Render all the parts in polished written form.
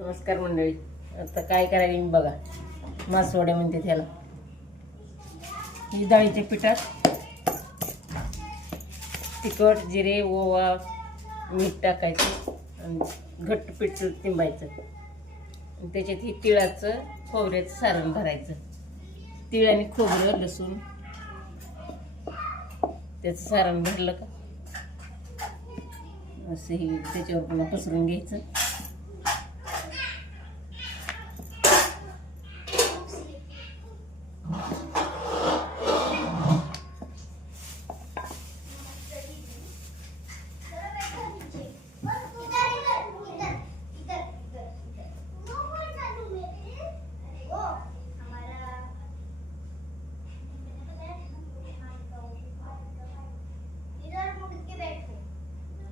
नमस्कार मंडळी. आता काय करायला मी बघा, मासवड्या म्हणते त्याला. ही डाळीच्या पिठात तिखट, जिरे, ओवा, मीठ टाकायचं आणि घट्ट पीठ तिंबायचं. त्याच्यात ही तिळाचं खोबऱ्याचं सारण भरायचं. तीळ आणि खोबरं, लसूण त्याचं सारण भरलं का असं ही त्याच्यावर पुन्हा पसरून घ्यायचं.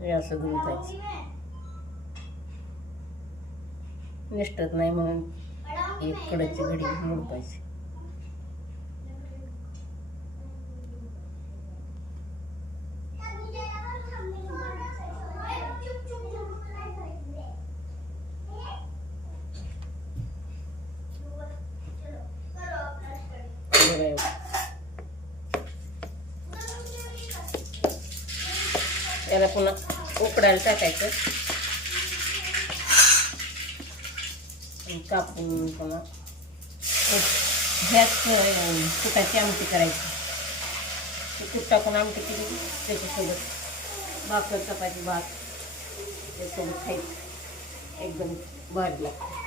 हे असं गुंतायचं. निष्ठत नाही म्हणून एक कडाची घडी मोडपायची. याला पुन्हा उकडायला टाकायचं. कापून पुन्हा ह्याच कुटाची आमटी करायची. कुट टाकून आमटी केली त्याच्यासोबत भाकर, चपाती, भात त्यासोबत खायचं. एकदम भारी लागतं.